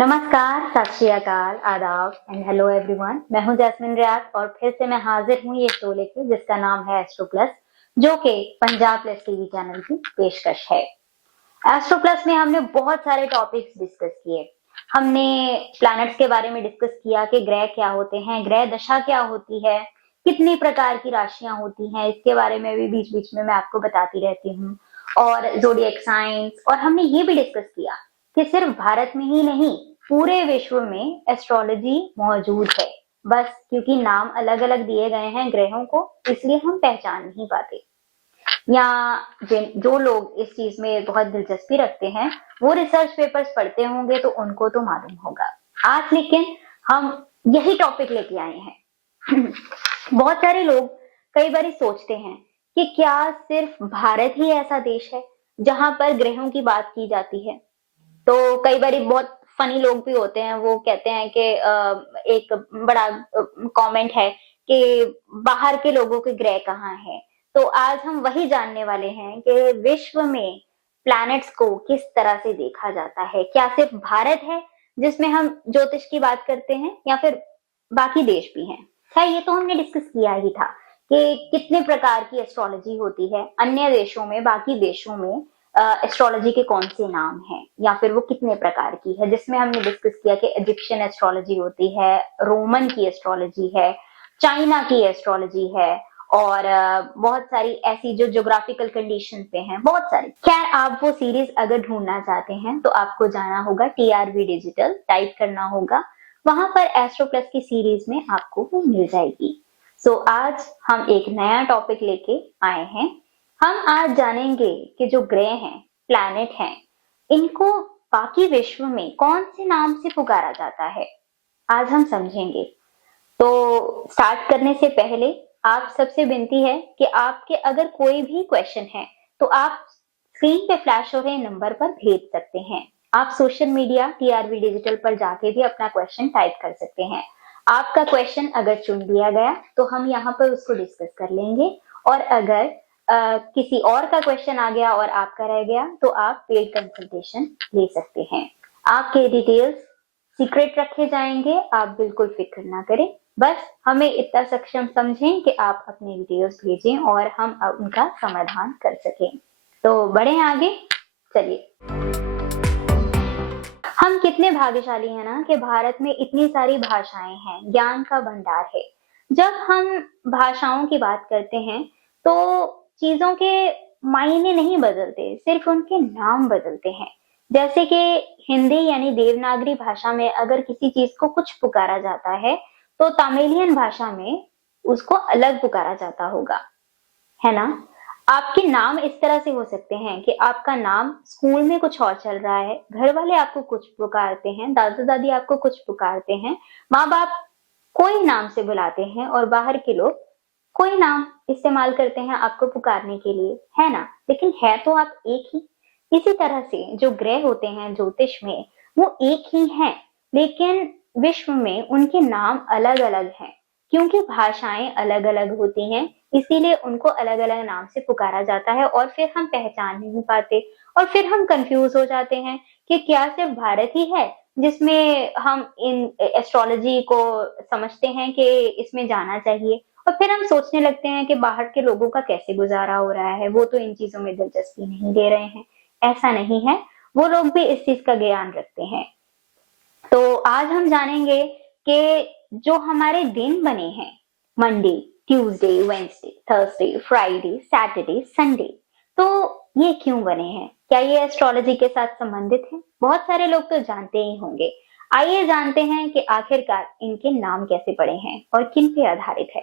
नमस्कार, सत श्री अकाल, आदाब एंड हेलो एवरीवन। मैं हूं जैस्मिन रियाज और फिर से मैं हाजिर हूं ये शो लेके जिसका नाम है एस्ट्रो प्लस, जो कि पंजाब प्लस टीवी चैनल की पेशकश है। एस्ट्रो प्लस में हमने बहुत सारे टॉपिक्स डिस्कस किए। हमने प्लैनेट्स के बारे में डिस्कस किया कि ग्रह क्या होते हैं, ग्रह दशा क्या होती है, कितनी प्रकार की राशियां होती हैं, इसके बारे में भी बीच बीच में मैं आपको बताती रहती हूँ। और जोडिएक साइंस, और हमने ये भी डिस्कस किया कि सिर्फ भारत में ही नहीं, पूरे विश्व में एस्ट्रोलॉजी मौजूद है। बस क्योंकि नाम अलग अलग दिए गए हैं ग्रहों को, इसलिए हम पहचान नहीं पाते। या जो लोग इस चीज में बहुत दिलचस्पी रखते हैं, वो रिसर्च पेपर्स पढ़ते होंगे तो उनको तो मालूम होगा। आज लेकिन हम यही टॉपिक लेके आए हैं। बहुत सारे लोग कई बार सोचते हैं कि क्या सिर्फ भारत ही ऐसा देश है जहां पर ग्रहों की बात की जाती है। तो कई बार बहुत फनी लोग भी होते हैं, वो कहते हैं कि एक बड़ा कमेंट है कि बाहर के लोगों के ग्रह कहाँ हैं। तो आज हम वही जानने वाले हैं कि विश्व में प्लैनेट्स को किस तरह से देखा जाता है। क्या सिर्फ भारत है जिसमें हम ज्योतिष की बात करते हैं, या फिर बाकी देश भी हैं। खैर, ये तो हमने डिस्कस किया ही था कि कितने प्रकार की एस्ट्रोलॉजी होती है अन्य देशों में, बाकी देशों में एस्ट्रोलॉजी के कौन से नाम हैं, या फिर वो कितने प्रकार की है, जिसमें हमने डिस्कस किया कि इजिप्शियन एस्ट्रोलॉजी होती है, रोमन की एस्ट्रोलॉजी है, चाइना की एस्ट्रोलॉजी है, और बहुत सारी ऐसी जो ज्योग्राफिकल कंडीशन पे हैं, बहुत सारी। खैर, आप वो सीरीज अगर ढूंढना चाहते हैं तो आपको जाना होगा TRV डिजिटल, टाइप करना होगा, वहां पर एस्ट्रो प्लस की सीरीज में आपको वो मिल जाएगी। सो आज हम एक नया टॉपिक लेके आए हैं। हम आज जानेंगे कि जो ग्रह हैं, प्लैनेट हैं, इनको बाकी विश्व में कौन से नाम से पुकारा जाता है, आज हम समझेंगे। तो स्टार्ट करने से पहले आप सबसे विनती है कि आपके अगर कोई भी क्वेश्चन है तो आप स्क्रीन पे फ्लैश हो रहे नंबर पर भेज सकते हैं। आप सोशल मीडिया TRV डिजिटल पर जाके भी अपना क्वेश्चन टाइप कर सकते हैं। आपका क्वेश्चन अगर चुन लिया गया तो हम यहाँ पर उसको डिस्कस कर लेंगे, और अगर किसी और का क्वेश्चन आ गया और आपका रह गया तो आप पेड कंसल्टेशन ले सकते हैं। आपके डिटेल्स सीक्रेट रखे जाएंगे, आप बिल्कुल फिक्र ना करें। बस हमें इतना सक्षम समझें कि आप अपने डिटेल्स भेजें और हम उनका समाधान कर सकें। तो बढ़े आगे, चलिए। हम कितने भाग्यशाली हैं ना कि भारत में इतनी सारी भाषाएं हैं, ज्ञान का भंडार है। जब हम भाषाओं की बात करते हैं तो चीजों के मायने नहीं बदलते, सिर्फ उनके नाम बदलते हैं। जैसे कि हिंदी यानी देवनागरी भाषा में अगर किसी चीज को कुछ पुकारा जाता है तो तमिलियन भाषा में उसको अलग पुकारा जाता होगा, है ना। आपके नाम इस तरह से हो सकते हैं कि आपका नाम स्कूल में कुछ और चल रहा है, घर वाले आपको कुछ पुकारते हैं, दादा दादी आपको कुछ पुकारते हैं, माँ बाप कोई नाम से बुलाते हैं, और बाहर के लोग कोई नाम इस्तेमाल करते हैं आपको पुकारने के लिए, है ना। लेकिन है तो आप एक ही। इसी तरह से जो ग्रह होते हैं ज्योतिष में, वो एक ही हैं, लेकिन विश्व में उनके नाम अलग अलग हैं। क्योंकि भाषाएं अलग अलग होती हैं, इसीलिए उनको अलग अलग नाम से पुकारा जाता है, और फिर हम पहचान नहीं पाते, और फिर हम कंफ्यूज हो जाते हैं कि क्या सिर्फ भारत ही है जिसमें हम इन एस्ट्रोलॉजी को समझते हैं कि इसमें जाना चाहिए, और फिर हम सोचने लगते हैं कि बाहर के लोगों का कैसे गुजारा हो रहा है, वो तो इन चीजों में दिलचस्पी नहीं ले रहे हैं। ऐसा नहीं है, वो लोग भी इस चीज का ज्ञान रखते हैं। तो आज हम जानेंगे कि जो हमारे दिन बने हैं, Monday, Tuesday, Wednesday, Thursday, Friday, Saturday, Sunday, तो ये क्यों बने हैं, क्या ये एस्ट्रोलॉजी के साथ संबंधित है। बहुत सारे लोग तो जानते ही होंगे। आइए जानते हैं कि आखिरकार इनके नाम कैसे पड़े हैं और किन पे आधारित है।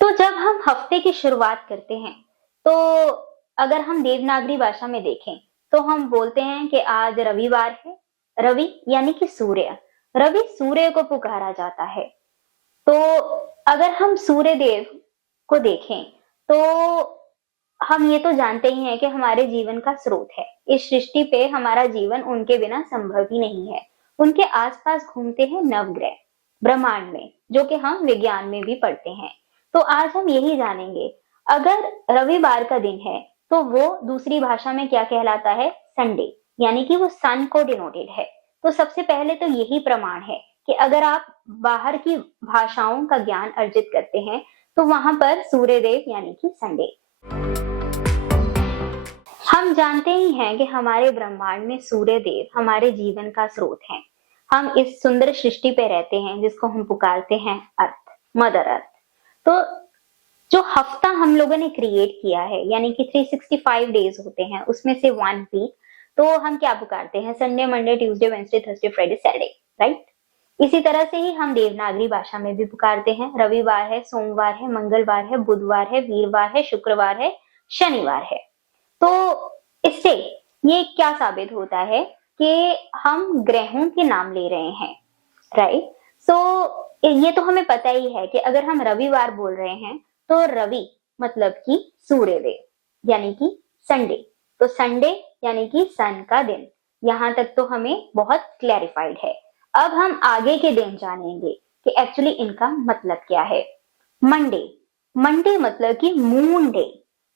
तो जब हम हफ्ते की शुरुआत करते हैं तो अगर हम देवनागरी भाषा में देखें तो हम बोलते हैं कि आज रविवार है। रवि यानी कि सूर्य, रवि सूर्य को पुकारा जाता है। तो अगर हम सूर्य देव को देखें तो हम ये तो जानते ही हैं कि हमारे जीवन का स्रोत है। इस सृष्टि पे हमारा जीवन उनके बिना संभव ही नहीं है। उनके आसपास घूमते हैं नवग्रह ब्रह्मांड में, जो कि हम विज्ञान में भी पढ़ते हैं। तो आज हम यही जानेंगे, अगर रविवार का दिन है तो वो दूसरी भाषा में क्या कहलाता है, संडे। यानी कि वो सन को डिनोटेड है। तो सबसे पहले तो यही प्रमाण है कि अगर आप बाहर की भाषाओं का ज्ञान अर्जित करते हैं तो वहां पर सूर्यदेव यानी कि संडे। हम जानते ही हैं कि हमारे ब्रह्मांड में सूर्य देव हमारे जीवन का स्रोत हैं। हम इस सुंदर सृष्टि पे रहते हैं जिसको हम पुकारते हैं अर्थ, मदर अर्थ। तो जो हफ्ता हम लोगों ने क्रिएट किया है यानी कि 365 डेज होते हैं उसमें से 1 वीक, तो हम क्या पुकारते हैं? Sunday, Monday, Tuesday, Wednesday, Thursday, Friday, Saturday, right. इसी तरह से ही हम देवनागरी भाषा में भी पुकारते हैं। रविवार है, सोमवार है, मंगलवार है, बुधवार है, वीरवार है, शुक्रवार है, शनिवार है। तो इससे ये क्या साबित होता है कि हम ग्रहों के नाम ले रहे हैं, राइट। सो ये तो हमें पता ही है कि अगर हम रविवार बोल रहे हैं तो रवि मतलब कि सूर्यदेव यानी कि संडे, तो संडे यानी कि सन का दिन। यहां तक तो हमें बहुत क्लैरिफाइड है। अब हम आगे के दिन जानेंगे कि एक्चुअली इनका मतलब क्या है। मंडे, मंडे मतलब कि मून डे।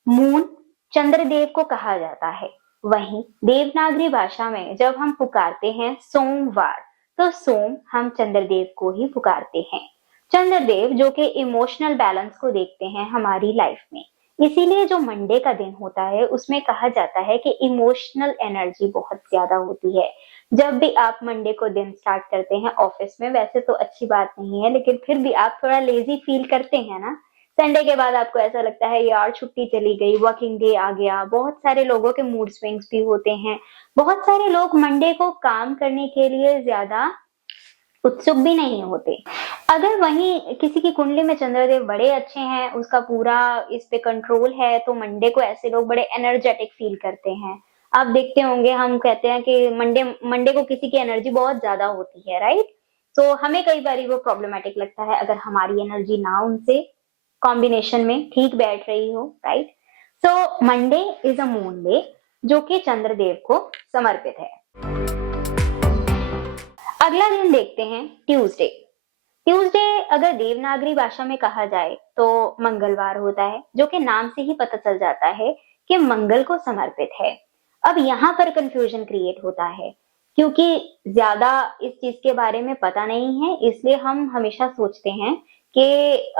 मून चंद्रदेव को कहा जाता है। वहीं देवनागरी भाषा में जब हम पुकारते हैं सोमवार, तो सोम हम चंद्रदेव को ही पुकारते हैं। चंद्रदेव जो कि इमोशनल बैलेंस को देखते हैं हमारी लाइफ में, इसीलिए जो मंडे का दिन होता है उसमें कहा जाता है कि इमोशनल एनर्जी बहुत ज्यादा होती है। जब भी आप मंडे को दिन स्टार्ट करते हैं ऑफिस में, वैसे तो अच्छी बात नहीं है लेकिन फिर भी आप थोड़ा लेजी फील करते हैं ना। संडे के बाद आपको ऐसा लगता है यार छुट्टी चली गई, वर्किंग डे आ गया। बहुत सारे लोगों के मूड स्विंग्स भी होते हैं। बहुत सारे लोग मंडे को काम करने के लिए ज्यादा उत्सुक भी नहीं होते। अगर वहीं किसी की कुंडली में चंद्रदेव बड़े अच्छे हैं, उसका पूरा इस पे कंट्रोल है, तो मंडे को ऐसे लोग बड़े एनर्जेटिक फील करते हैं। आप देखते होंगे, हम कहते हैं कि मंडे मंडे को किसी की एनर्जी बहुत ज्यादा होती है, राइट। तो हमें कई बार वो प्रॉब्लमेटिक लगता है अगर हमारी एनर्जी ना उनसे कॉम्बिनेशन में ठीक बैठ रही हो, right. So Monday is a moon day जो कि चंद्रदेव को समर्पित है। अगला दिन देखते हैं ट्यूसडे। ट्यूसडे अगर देवनागरी भाषा में कहा जाए तो मंगलवार होता है, जो कि नाम से ही पता चल जाता है कि मंगल को समर्पित है। अब यहाँ पर कंफ्यूजन क्रिएट होता है क्योंकि ज्यादा इस चीज के बारे में पता नहीं है, इसलिए हम हमेशा सोचते हैं कि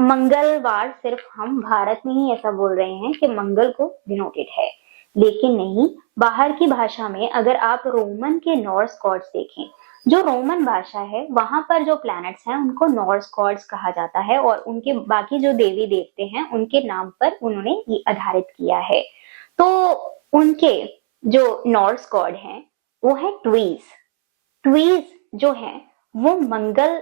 मंगलवार सिर्फ हम भारत में ही ऐसा बोल रहे हैं कि मंगल को डिनोटेड है, लेकिन नहीं। बाहर की भाषा में अगर आप रोमन के नॉर्स गॉड्स देखें, जो रोमन भाषा है वहां पर जो प्लैनेट्स हैं उनको नॉर्स गॉड्स कहा जाता है और उनके बाकी जो देवी देवते हैं उनके नाम पर उन्होंने ये आधारित किया है। तो उनके जो नॉर्स गॉड हैं वो है ट्वीज। ट्वीज जो है वो मंगल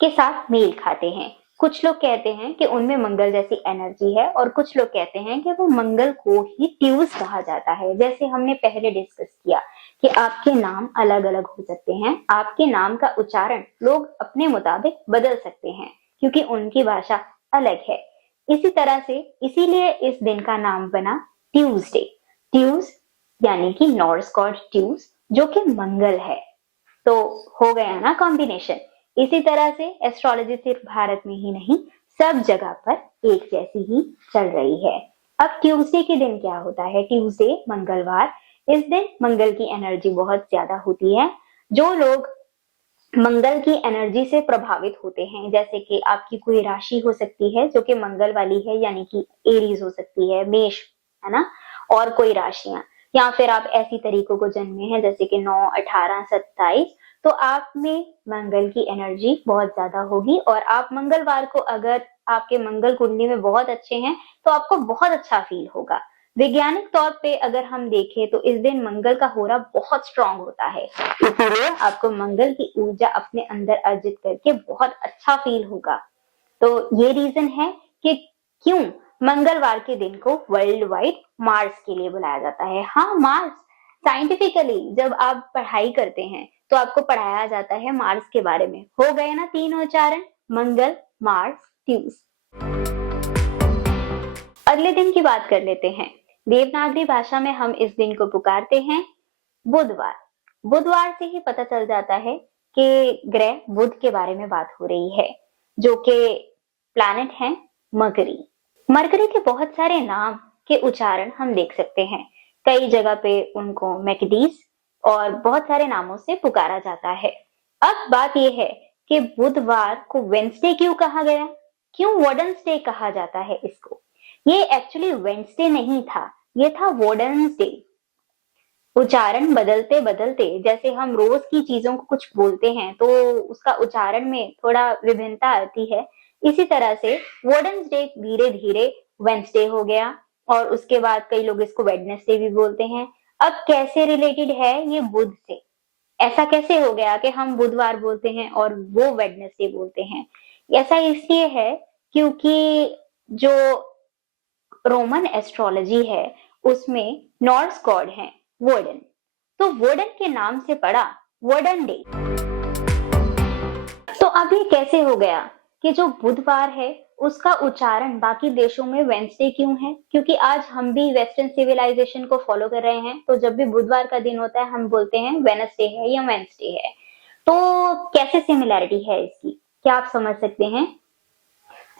के साथ मेल खाते हैं। कुछ लोग कहते हैं कि उनमें मंगल जैसी एनर्जी है और कुछ लोग कहते हैं कि वो मंगल को ही ट्यूज कहा जाता है। जैसे हमने पहले डिस्कस किया कि आपके नाम अलग अलग हो सकते हैं, आपके नाम का उच्चारण लोग अपने मुताबिक बदल सकते हैं क्योंकि उनकी भाषा अलग है। इसी तरह से इसीलिए इस दिन का नाम बना ट्यूसडे। ट्यूज यानी कि नॉर्स गॉड ट्यूज जो कि मंगल है। तो हो गया ना कॉम्बिनेशन। इसी तरह से एस्ट्रोलॉजी सिर्फ भारत में ही नहीं, सब जगह पर एक जैसी ही चल रही है। अब ट्यूसडे के दिन क्या होता है? ट्यूसडे मंगलवार, इस दिन मंगल की एनर्जी बहुत ज्यादा होती है। जो लोग मंगल की एनर्जी से प्रभावित होते हैं, जैसे कि आपकी कोई राशि हो सकती है जो कि मंगल वाली है, यानी कि एरीज हो सकती है, मेष, है ना, और कोई राशियां, या फिर आप ऐसी तरीकों को जन्मे हैं जैसे कि 9, 18, 27, तो आप में मंगल की एनर्जी बहुत ज्यादा होगी और आप मंगलवार को, अगर आपके मंगल कुंडली में बहुत अच्छे हैं तो आपको बहुत अच्छा फील होगा। वैज्ञानिक तौर पे अगर हम देखें तो इस दिन मंगल का होरा बहुत स्ट्रांग होता है, इसीलिए आपको मंगल की ऊर्जा अपने अंदर अर्जित करके बहुत अच्छा फील होगा। तो ये रीजन है कि क्यों मंगलवार के दिन को वर्ल्ड वाइड मार्स के लिए बुलाया जाता है। हाँ, मार्स साइंटिफिकली जब आप पढ़ाई करते हैं तो आपको पढ़ाया जाता है मार्स के बारे में। हो गए ना तीन उच्चारण, मंगल, मार्स, ट्यूस। अगले दिन की बात कर लेते हैं। देवनागरी भाषा में हम इस दिन को पुकारते हैं बुधवार। बुधवार से ही पता चल जाता है कि ग्रह बुध के बारे में बात हो रही है, जो कि प्लैनेट है मरकरी। मरकरी के बहुत सारे नाम के उच्चारण हम देख सकते हैं। कई जगह पे उनको मैकडीज और बहुत सारे नामों से पुकारा जाता है। अब बात यह है कि बुधवार को वेंसडे क्यों कहा गया, क्यों वोडन्स डे कहा जाता है इसको। ये एक्चुअली वेंसडे नहीं था, ये था वोडन्स डे। उच्चारण बदलते बदलते जैसे हम रोज की चीजों को कुछ बोलते हैं तो उसका उच्चारण में थोड़ा विभिन्नता आती है, इसी तरह से वोडन्स डे धीरे धीरे वेंसडे हो गया और उसके बाद कई लोग इसको वेडनेसडे भी बोलते हैं। अब कैसे रिलेटेड है ये बुध से, ऐसा कैसे हो गया कि हम बुधवार बोलते हैं और वो वेडनेसडे बोलते हैं। ऐसा इसलिए है क्योंकि जो रोमन एस्ट्रोलॉजी है उसमें नॉर्स गॉड है वोडन, तो वोडन के नाम से पड़ा वोडन डे। तो अब ये कैसे हो गया कि जो बुधवार है उसका उच्चारण बाकी देशों में वेंसडे क्यों है, क्योंकि आज हम भी वेस्टर्न सिविलाइजेशन को फॉलो कर रहे हैं, तो जब भी बुधवार का दिन होता है हम बोलते हैं वेनसडे है या वेंसडे है। तो कैसे सिमिलैरिटी है इसकी, क्या आप समझ सकते हैं?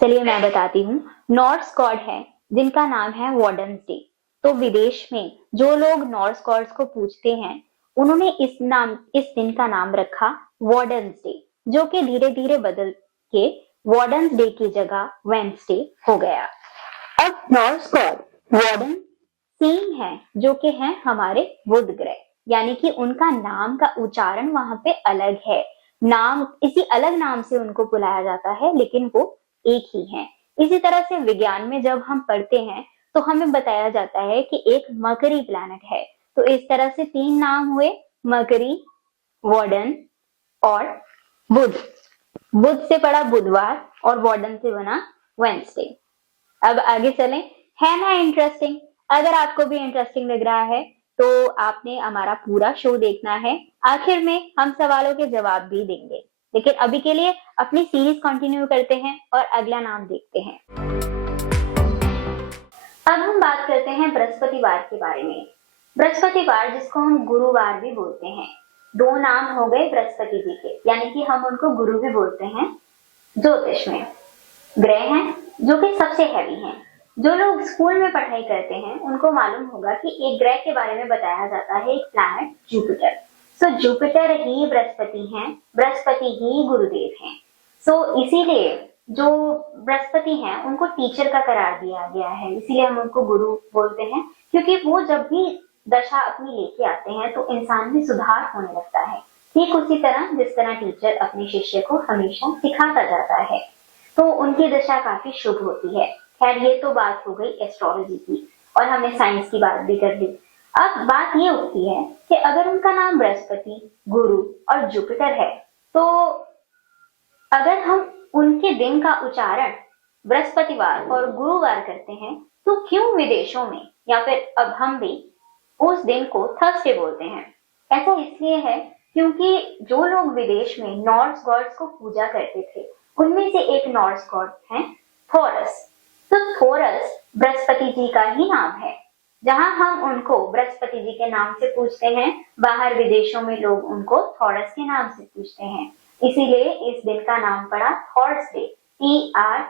चलिए मैं बताती हूँ। नॉर्स गॉड है जिनका नाम है वॉर्डन्स डे, तो विदेश में जो लोग नॉर्स गॉड्स को पूजते हैं उन्होंने इस दिन का नाम रखा वॉर्डन्स डे, जो कि धीरे धीरे बदल के वॉर्डन्स डे की जगह वेंसडे हो गया। अब नॉर्स गॉड वॉर्डन सेम है जो कि है हमारे बुध ग्रह, यानी कि उनका नाम का उच्चारण वहां पे अलग है, नाम इसी अलग नाम से उनको बुलाया जाता है लेकिन वो एक ही है। इसी तरह से विज्ञान में जब हम पढ़ते हैं तो हमें बताया जाता है कि एक मरकरी प्लैनेट है, तो इस तरह से तीन नाम हुए, मरकरी, वॉर्डन और बुध। बुध से पड़ा बुधवार और वॉर्डन से बना वेंसडे। अब आगे चलें, है ना इंटरेस्टिंग? अगर आपको भी इंटरेस्टिंग लग रहा है तो आपने हमारा पूरा शो देखना है, आखिर में हम सवालों के जवाब भी देंगे। लेकिन अभी के लिए अपनी सीरीज कंटिन्यू करते हैं और अगला नाम देखते हैं। अब हम बात करते हैं बृहस्पतिवार के बारे में। बृहस्पतिवार जिसको हम गुरुवार भी बोलते हैं, दो नाम हो गए बृहस्पति जी के, यानी कि हम उनको गुरु भी बोलते हैं। ज्योतिष में ग्रह हैं जो कि सबसे हैवी हैं। जो लोग स्कूल में पढ़ाई करते हैं उनको मालूम होगा कि एक ग्रह के बारे में बताया जाता है, एक प्लैनेट जुपिटर। सो जुपिटर ही बृहस्पति हैं, बृहस्पति ही गुरुदेव हैं। सो इसीलिए जो बृहस्पति हैं उनको टीचर का करार दिया गया है, इसीलिए हम उनको गुरु बोलते हैं, क्योंकि वो जब भी दशा अपनी लेके आते हैं तो इंसान में सुधार होने लगता है। ठीक उसी तरह जिस तरह टीचर अपने शिष्य को हमेशा सिखाता जाता है, तो उनकी दशा काफी शुभ होती है। खैर ये तो बात हो गई एस्ट्रोलॉजी की और हमने साइंस की बात भी कर ली। अब बात ये उठती है कि अगर उनका नाम बृहस्पति, गुरु और जुपिटर है, तो अगर हम उनके दिन का उच्चारण बृहस्पतिवार और गुरुवार करते हैं तो क्यों विदेशों में या फिर अब हम भी उस दिन को थर्सडे बोलते हैं? ऐसा इसलिए है क्योंकि जो लोग विदेश में नॉर्स गॉड्स को पूजा करते थे उनमें से एक नॉर्स गॉड है थोरस। तो थोरस बृहस्पति जी का ही नाम है। जहां हम उनको बृहस्पति जी के नाम से पूछते हैं, बाहर विदेशों में लोग उनको थोरस के नाम से पूछते हैं, इसीलिए इस दिन का नाम पड़ा थॉर्सडे, THORS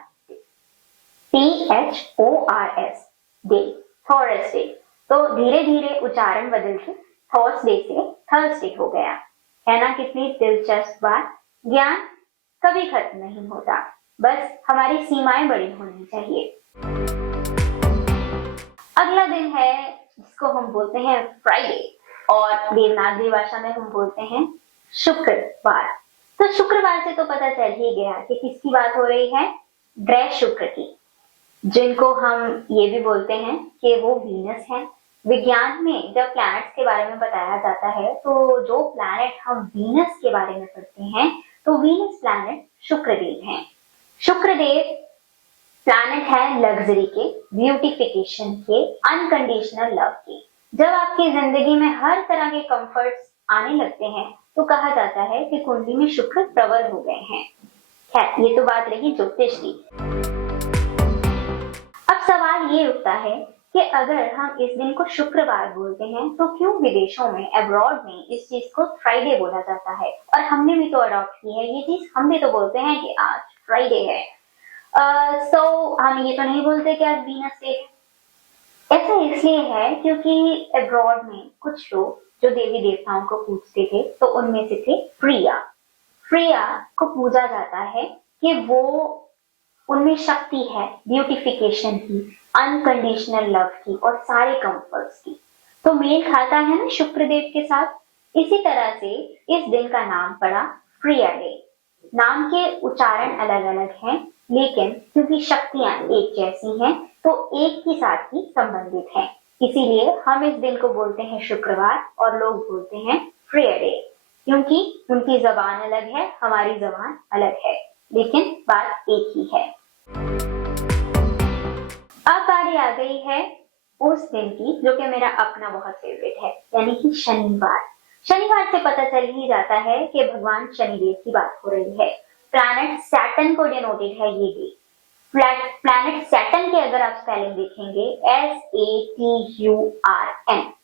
डे, थॉर्सडे। तो धीरे धीरे उच्चारण बदल के थॉर्सडे से थर्सडे हो गया। है ना कितनी दिलचस्प बात? ज्ञान कभी खत्म नहीं होता, बस हमारी सीमाएं बड़ी होनी चाहिए। अगला दिन है जिसको हम बोलते हैं फ्राइडे और देवनागरी भाषा में हम बोलते हैं शुक्रवार। तो शुक्रवार से तो पता चल ही गया कि किसकी बात हो रही है, ग्रह शुक्र की, जिनको हम ये भी बोलते हैं कि वो वीनस है। विज्ञान में जब प्लैनेट्स के बारे में बताया जाता है तो जो प्लैनेट हम वीनस के बारे में पढ़ते हैं तो वीनस प्लैनेट शुक्रदेव हैं। शुक्रदेव प्लैनेट है लग्जरी के, ब्यूटिफिकेशन के, अनकंडीशनल लव के। जब आपकी जिंदगी में हर तरह के कंफर्ट्स आने लगते हैं तो कहा जाता है कि कुंडली में शुक्र प्रबल हो गए हैं। खैर ये तो बात रही ज्योतिष की। अब सवाल ये उठता है कि अगर हम इस दिन को शुक्रवार बोलते हैं तो क्यों विदेशों में, अब्रॉड में इस चीज को फ्राइडे बोला जाता है? और हमने भी तो अडॉप्ट की है ये चीज, हम भी तो बोलते हैं कि आज फ्राइडे है। हम ये तो नहीं बोलते कि आज वीनस डे है। ऐसा इसलिए है क्योंकि अब्रॉड में कुछ लोग जो देवी देवताओं को पूजते थे, तो उनमें से थे फ्रिया। फ्रिया को पूजा जाता है कि वो उनमें शक्ति है ब्यूटिफिकेशन की, अनकंडीशनल लव की और सारे कंफर्ट्स की। तो मेल खाता है ना शुक्रदेव के साथ। इसी तरह से इस दिन का नाम पड़ा फ्रिया डे। नाम के उच्चारण अलग अलग हैं, लेकिन क्योंकि शक्तियां एक जैसी हैं तो एक ही साथ ही संबंधित हैं। इसीलिए हम इस दिन को बोलते हैं शुक्रवार और लोग बोलते हैं फ्रिया डे, क्योंकि उनकी जबान अलग है, हमारी जबान अलग है, लेकिन बात एक ही है। अब बारी आ गई है उस दिन की जो कि मेरा अपना बहुत फेवरेट है, यानी कि शनिवार। शनिवार से पता चल ही जाता है कि भगवान शनिदेव की बात हो रही है। प्लैनेट सैटर्न को डिनोटेड है ये डे। प्लैनेट सैटर्न के अगर आप स्पेलिंग देखेंगे SATURN,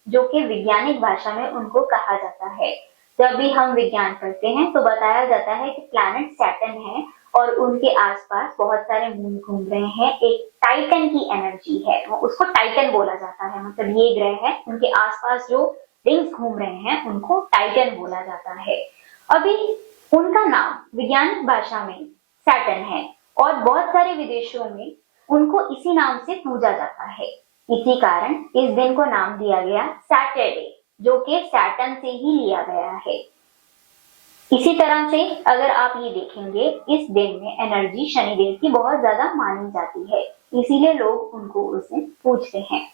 जो कि वैज्ञानिक भाषा में उनको कहा जाता है। जब भी हम विज्ञान पढ़ते हैं तो बताया जाता है कि प्लैनेट सैटर्न है और उनके आसपास बहुत सारे मून घूम रहे हैं। एक टाइटन की एनर्जी है, उसको टाइटन बोला जाता है। मतलब ये ग्रह है, उनके आसपास जो रिंग्स घूम रहे हैं उनको टाइटन बोला जाता है। अभी उनका नाम वैज्ञानिक भाषा में सैटर्न है और बहुत सारे विदेशों में उनको इसी नाम से पूजा जाता है। इसी कारण इस दिन को नाम दिया गया सैटरडे, जो कि सैटर्न से ही लिया गया है। इसी तरह से अगर आप ये देखेंगे, इस दिन में एनर्जी शनिदेव की बहुत ज्यादा मानी जाती है, इसीलिए लोग उनको उस दिन पूजते हैं।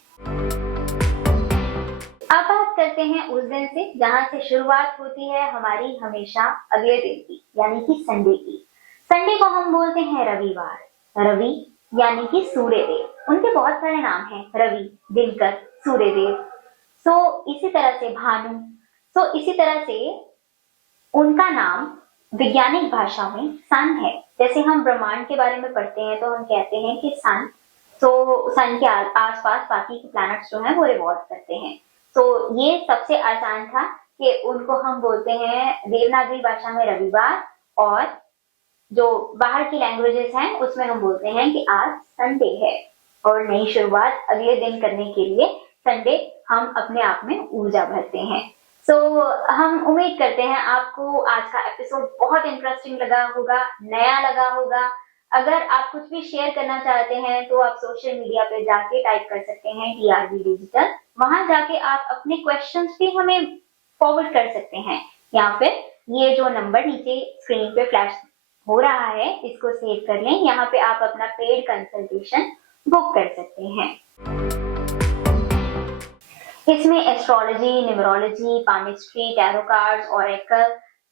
अब बात करते हैं उस दिन से जहां से शुरुआत होती है हमारी हमेशा अगले दिन की, यानी कि संडे की। संडे को हम बोलते हैं रविवार। रवि यानी कि सूर्यदेव। उनके बहुत सारे नाम हैं, रवि, दिनकर, सूर्यदेव। इसी तरह से भानु। इसी तरह से उनका नाम वैज्ञानिक भाषा में सन है। जैसे हम ब्रह्मांड के बारे में पढ़ते हैं तो हम कहते हैं कि सन, सन के आसपास बाकी के प्लैनेट्स जो हैं वो रिवॉल्व करते हैं। ये सबसे आसान था कि उनको हम बोलते हैं देवनागरी भाषा में रविवार, और जो बाहर की लैंग्वेजेस हैं उसमें हम बोलते हैं कि आज संडे है और नई शुरुआत अगले दिन करने के लिए संडे हम अपने आप में ऊर्जा भरते हैं। हम उम्मीद करते हैं आपको आज का एपिसोड बहुत इंटरेस्टिंग लगा होगा, नया लगा होगा। अगर आप कुछ भी शेयर करना चाहते हैं तो आप सोशल मीडिया पे जाके टाइप कर सकते हैं TRB डिजिटल। वहां जाके आप अपने क्वेश्चंस भी हमें फॉरवर्ड कर सकते हैं, या फिर ये जो नंबर नीचे स्क्रीन पे फ्लैश हो रहा है इसको सेव कर लें। यहाँ पे आप अपना पेड कंसल्टेशन बुक कर सकते हैं। इसमें astrology, numerology, palmistry, tarot cards, oracle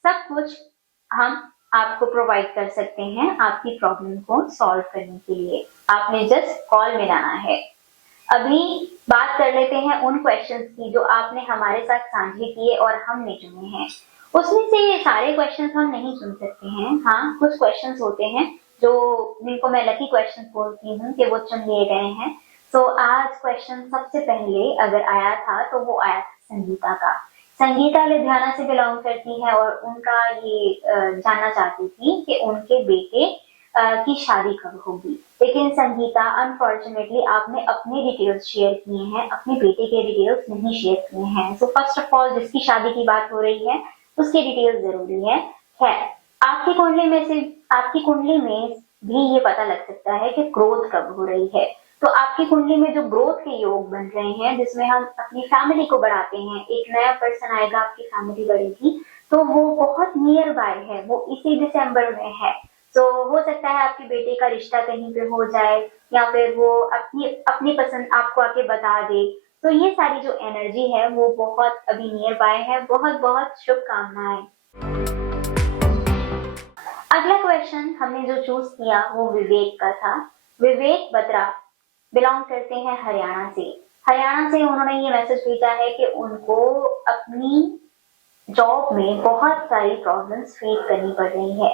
सब कुछ हम आपको प्रोवाइड कर सकते हैं आपकी प्रॉब्लम को सॉल्व करने के लिए। आपने जस्ट कॉल मिलाना है। अभी बात कर लेते हैं उन क्वेश्चंस की जो आपने हमारे साथ साझे किए और हमने चुने हैं। उसमें से ये सारे क्वेश्चंस हम नहीं चुन सकते हैं। हाँ, कुछ क्वेश्चंस होते हैं जो जिनको मैं लकी क्वेश्चंस बोलती हूँ कि वो चुन लिए गए हैं। आज क्वेश्चन सबसे पहले अगर आया था तो वो आया था संगीता का। संगीता लुधियाना से बिलोंग करती है और उनका ये जानना चाहती थी कि उनके बेटे की शादी कब होगी। लेकिन संगीता, अनफॉर्चुनेटली आपने अपने डिटेल्स शेयर किए हैं, अपने बेटे के डिटेल्स नहीं शेयर किए हैं। फर्स्ट ऑफ ऑल, जिसकी शादी की बात हो रही है उसकी डिटेल्स जरूरी है। खैर, आपकी कुंडली में भी ये पता लग सकता है कि ग्रोथ कब हो रही है। तो आपकी कुंडली में जो ग्रोथ के योग बन रहे हैं, जिसमें हम अपनी फैमिली को बढ़ाते हैं, एक नया पर्सन आएगा, आपकी फैमिली बढ़ेगी, तो वो बहुत नियर बाय है, वो इसी दिसंबर में है। हो सकता है आपके बेटे का रिश्ता कहीं पे हो जाए, या फिर वो अपनी पसंद आपको आके बता दे। ये सारी जो एनर्जी है वो बहुत अभी नियर बाय है। बहुत बहुत शुभकामनाएं। अगला क्वेश्चन हमने जो चूज किया वो विवेक का था। विवेक बत्रा बिलोंग करते हैं हरियाणा से। हरियाणा से उन्होंने ये मैसेज भेजा है कि उनको अपनी जॉब में बहुत सारी प्रॉब्लम्स फेस करनी पड़ रही है।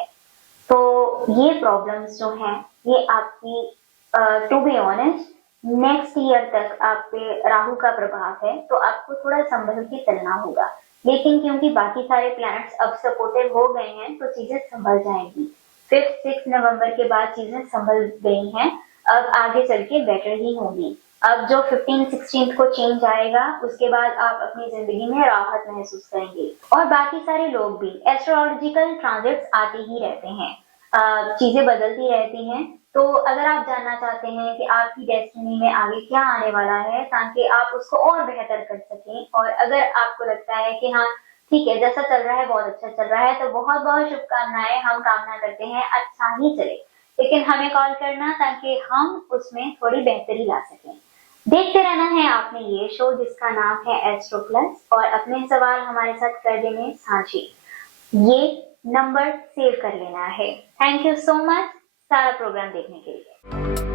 ये प्रॉब्लम्स जो हैं ये आपकी to be honest next year तक आप पे राहु का प्रभाव है, तो आपको थोड़ा संभल के चलना होगा। लेकिन क्योंकि बाकी सारे प्लैनेट्स अब सपोर्टिव हो गए हैं तो चीजें संभल जाएंगी। 5-6 नवंबर के बाद चीजें संभल गई हैं, अब आगे चल के बेटर ही होंगी। अब जो 15-16 को चेंज आएगा उसके बाद आप अपनी जिंदगी में राहत महसूस करेंगे। और बाकी सारे लोग भी, एस्ट्रोलॉजिकल ट्रांजिट्स आते ही रहते हैं, चीजें बदलती रहती हैं। तो अगर आप जानना चाहते हैं कि आपकी डेस्टिनी में आगे क्या आने वाला है ताकि आप उसको और बेहतर कर सकें, और अगर आपको लगता है कि हाँ ठीक है जैसा चल रहा है बहुत अच्छा चल रहा है, तो बहुत बहुत शुभकामनाएं। हम कामना करते हैं अच्छा ही चले, लेकिन हमें कॉल करना ताकि हम उसमें थोड़ी बेहतरी ला सकें। देखते रहना है आपने ये शो जिसका नाम है एस्ट्रो प्लस, और अपने सवाल हमारे साथ कर देने साझी। ये नंबर सेव कर लेना है। थैंक यू सो मच सारा प्रोग्राम देखने के लिए।